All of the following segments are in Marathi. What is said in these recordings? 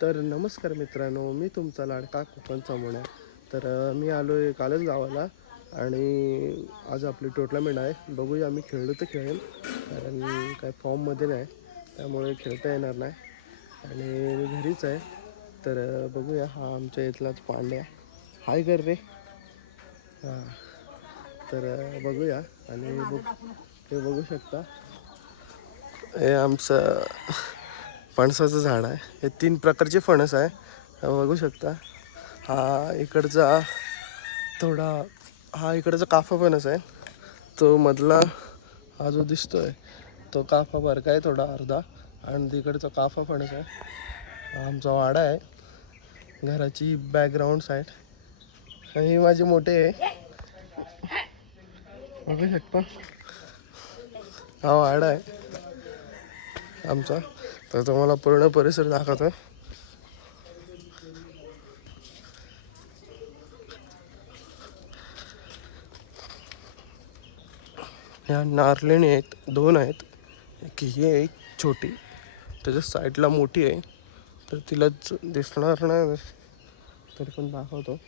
तर नमस्कार मित्रांनो, मी तुमचा लाडका कोकणचा मुन्या. तर मी आलो आहे कालच गावाला आणि आज आपली टुर्नामेंट आहे. बघूया, आम्ही खेळलो तर खेळेल, कारण काय फॉर्ममध्ये नाही, त्यामुळे खेळता येणार नाही आणि मी घरीच आहे. तर बघूया, हा आमच्या इथलाच पांड्या हाय कर रे. हां, तर बघूया. आणि हे बघू शकता, हे आमचं फणसाचं झाड आहे. हे 3 प्रकारचे फणस आहे, बघू शकता. हा इकडचा थोडा हा इकडचा काफा फणस आहे. तो मधला हा जो दिसतोय तो काफा बारका आहे थोडा अर्धा, आणि तिकडचा काफा फणस आहे. हा आमचा वाडा आहे, घराची बॅकग्राऊंड साईड. ही माझी मोठे आहे, बघू शकता. हा वाडा आहे आमचा. तर तुम्हाला पूर्ण परिसर दाखवतो. ह्या नारळणी आहेत, 2 आहेत. एक ही आहे, एक छोटी, त्याच्या साईडला मोठी आहे, तर तिलाच दिसणार नाही, तरी पण दाखवतो.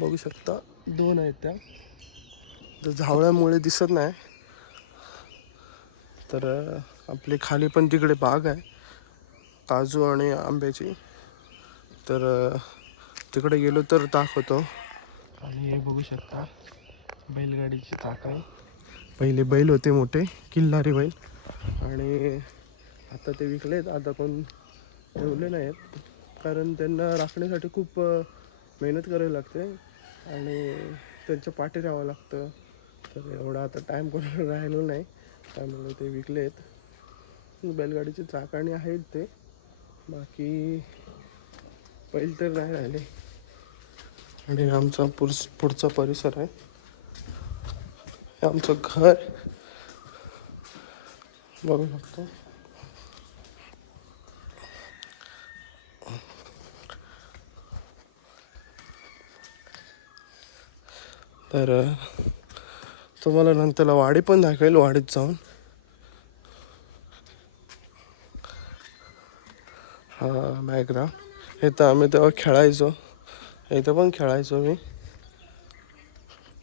बघू शकता, 2 आहेत त्या. तर झावळ्यामुळे दिसत नाही. तर आपली खाली पण तिकडे बाग आहे काजू आणि आंब्याची. तर तिकडे गेलो तर दाखवतो. आणि हे बघू शकता, बैलगाडीची चाक आहे. पहिले बैल होते मोठे, किल्लारी बैल, आणि आता ते विकलेत. आता कोण ठेवले नाहीत, कारण त्यांना राखण्यासाठी खूप मेहनत करावी लागते आणि त्यांच्या पाठी राहावं लागतं. तर एवढा आता टाईम कोणाला राहिलो नाही, त्यामुळे ते विकलेत. बैलगाडीचे चाकाणी आहेत ते, बाकी बैल तर नाही राहिले. आणि आमचा पुढचा परिसर आहे, हे आमचं घर बघू शकतो. तर तुम्हाला नंतरला वाडी पण दाखवेल, वाडीत जाऊन. हा बॅकग्राऊंड, हे तर आम्ही तेव्हा खेळायचो, इथं पण खेळायचो मी.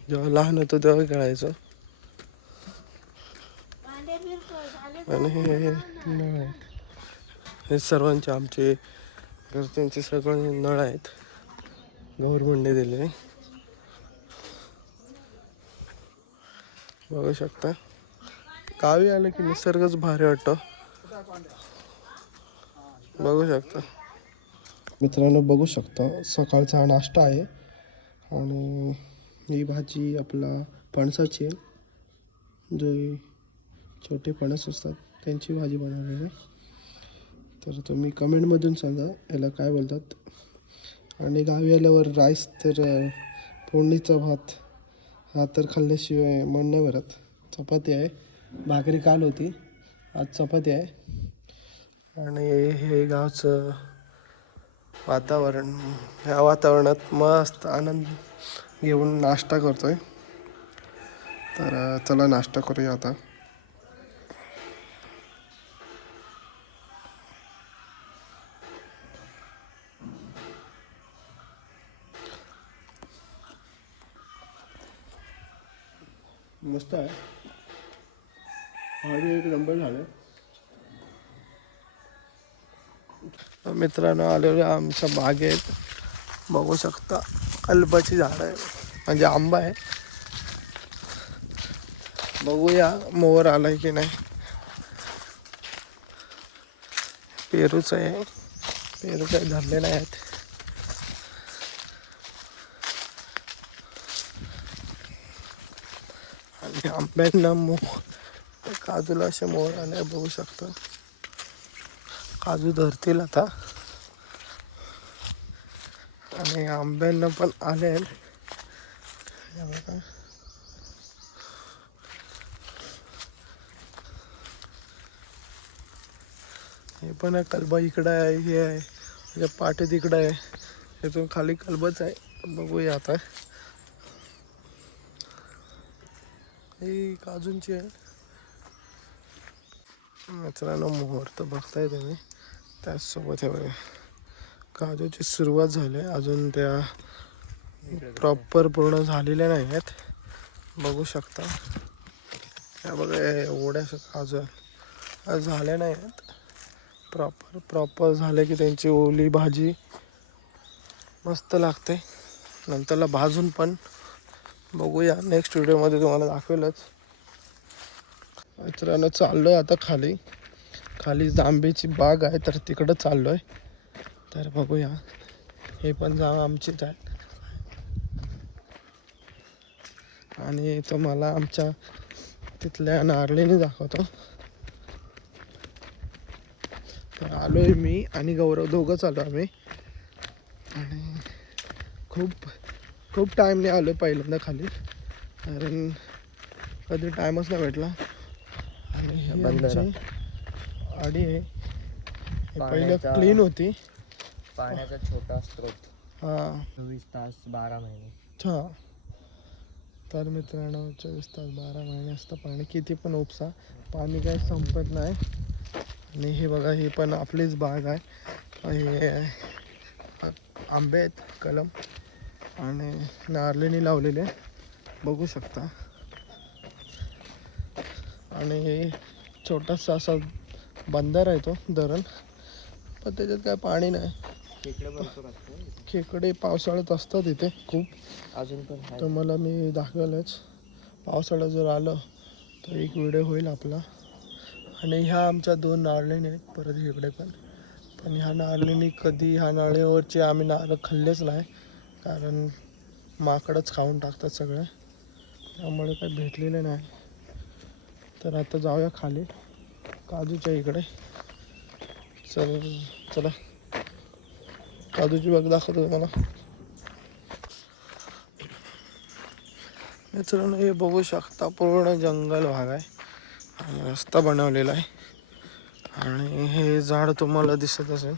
जेव्हा लहान होतो तेव्हा खेळायचो. आणि हे नळ आहेत, हे सर्वांचे आमचे घरच्यांचे सगळे नळ आहेत, गव्हर्नमेंटने दिलेले. बघू शकता, गावी आलं की निसर्गच भारी वाटतो. बघू शकता मित्रांनो, बघू शकता सकाळचा नाश्ता आहे. आणि ही भाजी आपला फणसाची आहे, जे छोटे फणस असतात त्यांची भाजी बनवलेली आहे. तर तुम्ही कमेंटमधून सांगा याला काय बोलतात. आणि गावी आल्यावर राईस तर फोडणीचा भात हा तर खाल्ल्याशिवाय मन नाही भरत. चपाती आहे, भाकरी काल होती, आज चपाती आहे. आणि हे गावचं वातावरण, ह्या वातावरणात मस्त आनंद घेऊन नाश्ता करतोय. तर चला नाश्ता करूया आता. मस्त आहे, भाजी एक नंबर झालं. मित्रांनो, आलेले आमच्या बागेत बघू शकता, कलबाची झाड आहे, म्हणजे आंबा आहे. बघूया मोर आलाय की नाही. पेरूच आहे, पेरू काही धरले नाही आहेत. आणि आंब्यांना काजूला असे मोर आले, बघू शकता. काजू धरतील आता. आणि आंब्यांना पण आले, हे पण आहे. कलबा इकडं आहे, हे आहे म्हणजे पाठी तिकडं आहे, इथून खाली कलबच आहे. बघूया आता. ही काजूंची आहे. मित्रांनो मुहूर्त बघताय तुम्ही, त्याचसोबत हे बघा काजूची सुरुवात झाली आहे, अजून त्या प्रॉपर पूर्ण झालेल्या नाही आहेत. बघू शकता या बघा एवढ्याशा काजू झाल्या नाही आहेत. प्रॉपर झाले की त्यांची ओली भाजी मस्त लागते. नंतरला भाजून पण बघूया, नेक्स्ट व्हिडिओमध्ये तुम्हाला दाखवेलच. मित्रांनो चाललो आहे आता खाली जांभेची बाग आहे, तर तिकडं चाललो आहे. तर बघूया, हे पण जांब आमचीच आहे. आणि तुम्हाला आमच्या तिथल्या नारळीने दाखवतो. तर आलो आहे मी आणि गौरव दोघं चालू आम्ही. आणि खूप टाईमने आलो आहे पहिल्यांदा खाली, कारण कधी टाईमच नाही भेटला. आणि ही आमची आडी आहे, पहिलं क्लीन होती. पाण्याचा छोटा स्रोत, हां 24 तास 12 महिने. हां, तर मित्रांनो 24 तास 12 महिने असतं पाणी, किती पण उपसा पाणी काही संपत नाही. आणि हे बघा, ही पण आपलीच बाग आहे. हे आंबे आहेत कलम आणि नारळीने लावलेले बघू शकता. आणि हे छोटासा असा बंदर आहे तो धरण, पण त्याच्यात काय पाणी नाही. खेकडे पावसाळ्यात असतात इथे खूप, अजून पण तुम्हाला मी दाखवेलच. पावसाळ्यात जर आलं तर एक व्हिडिओ होईल आपला. आणि ह्या आमच्या 2 नारळीने आहेत परत इकडे पण ह्या नारळीने कधी ह्या नारळीवरचे आम्ही नारळ खाल्लेच नाही, कारण माकडच खाऊन टाकतात सगळे, त्यामुळे काही भेटलेले नाही. तर आता जाऊया खाली काजूच्या इकडे. चला काजूची बाग दाखवतो तुम्हाला. मित्रांनो हे बघू शकता, पूर्ण जंगल भाग आहे आणि रस्ता बनवलेला आहे. आणि हे झाड तुम्हाला दिसत असेल,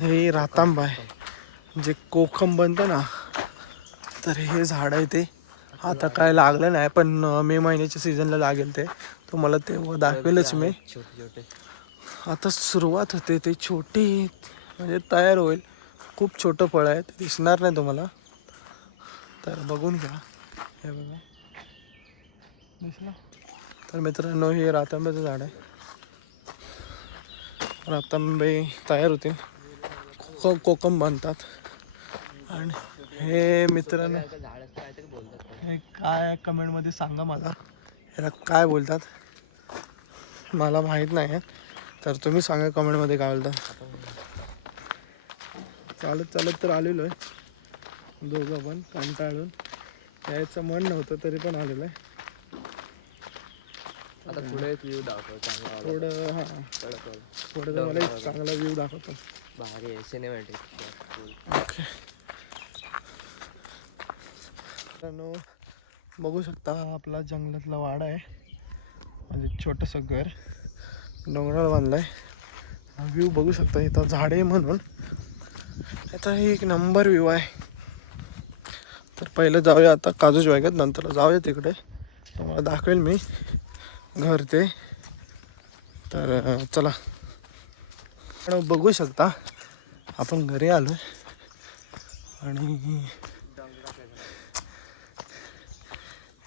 हे रातांबा आहे, जे कोकम बनतं ना, तर हे झाड आहे. ते आता काय लागलं नाही, पण मे महिन्याच्या सीझनला लागेल. ते तुम्हाला तेव्हा दाखवेलच मी. आता सुरुवात होते, ते छोटी म्हणजे तयार होईल. खूप छोटं फळ आहे, ते दिसणार नाही तुम्हाला, तर बघून घ्या. हे बघा दिसलं. तर मित्रांनो हे रातांब्याचं झाड आहे. रातांबे तयार होते, कोकम बांधतात. आणि हे मित्रांनो हे काय कमेंटमध्ये सांगा मला, ह्याला काय बोलतात, मला माहीत नाही. तर तुम्ही सांगा कमेंटमध्ये काय बोलतात. चालत तर आलेलो आहे दोघं पण, कंटाळून यायचं मन नव्हतं तरी पण आलेलं आहे. आता पुढे व्ह्यू दाखव चांगला, थोडं हां थोडं तुम्हाला एक चांगला व्ह्यू दाखवतो. भारी आहे सिनेमॅटिक. ओके मित्रांनो बघू शकता, आपला जंगलातला वाडा आहे, म्हणजे छोटंसं घर डोंगरावर बांधलं आहे. व्ह्यू बघू शकता, इथं झाडे म्हणून आता एक नंबर व्ह्यू आहे. तर पहिलं जाऊया आता काजूच्या बागेत, नंतर जाऊया तिकडे, तुम्हाला दाखवेल मी घर ते. तर चला बघू शकता, आपण घरी आलो आणि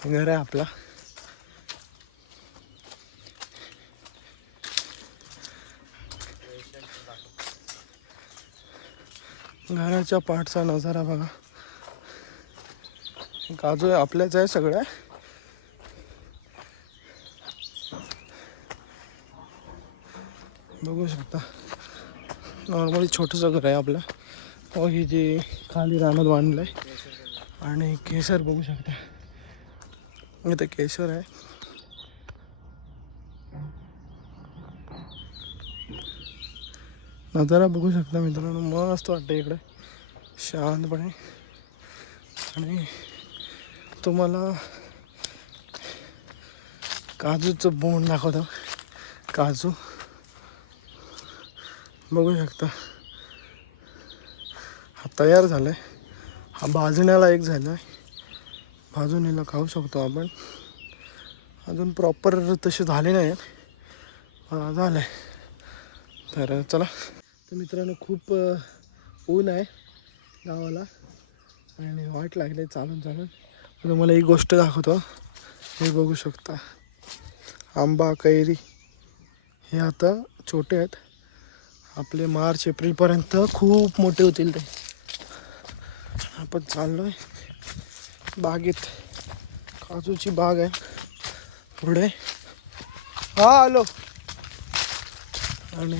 घर आहे आपला. घराच्या पाठचा नजारा बघा. काजू आपल्याच आहे सगळ्या. बघू शकता, नॉर्मली छोटंसं घर आहे आपलं. हो, ही जी खाली रानात बांधलं आहे. आणि केशर बघू शकता, इथं केशर आहे. नजारा बघू शकता मित्रांनो, मस्त वाटतं इकडे शांतपणे. आणि तुम्हाला काजूचं बोंड दाखवतो. काजू बघू शकता, हा तयार झालाय, हा भाजण्याला एक झालाय, भाजून याला खाऊ शकतो आपण. अजून प्रॉपर तसे झाले नाहीत, झालं आहे. तर चला. तर मित्रांनो खूप ऊन आहे गावाला आणि वाट लागली चालून चालून. तुम्हाला एक गोष्ट दाखवतो. हे बघू शकता आंबा कैरी हे आता छोटे आहेत. आपले मार्च एप्रिलपर्यंत खूप मोठे होतील ते. आपण चाललो आहे बागेत. काजूची बाग आहे पुढे. आलो. आणि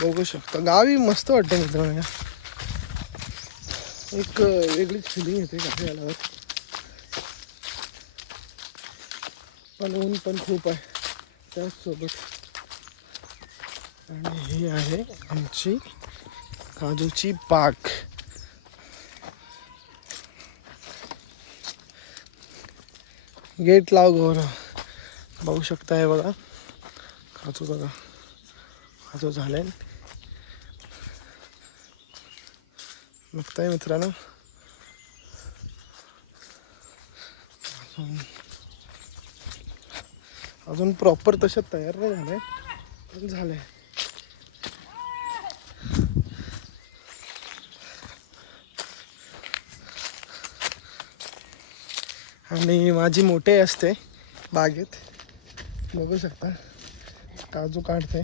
बघू शकता गावी मस्त वाटतं मित्रांनो. एक वेगळीच फिलिंग येते गावी आल्यावर. पण ऊन पण खूप आहे त्याचसोबत. आणि ही आहे आमची काजूची बाग. गेट लाव गौरव. बघू शकता हे बघा काजू. बघा काजू झाले. बघताय मित्रांनो. अजून प्रॉपर तशा तयार नाही झालंय पण झालंय. आणि माझी मोठे असते बागेत. बघू शकता काजू काढते.